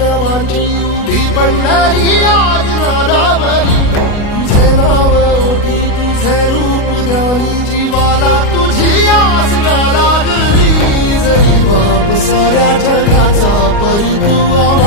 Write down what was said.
वाटी उभी पंढरी आज नरावरी तुझे नाव ओटी तुझे रूप ध्यानी जीवाला तुझी आस न लागली जरी बाप साऱ्या जगाचा परी तू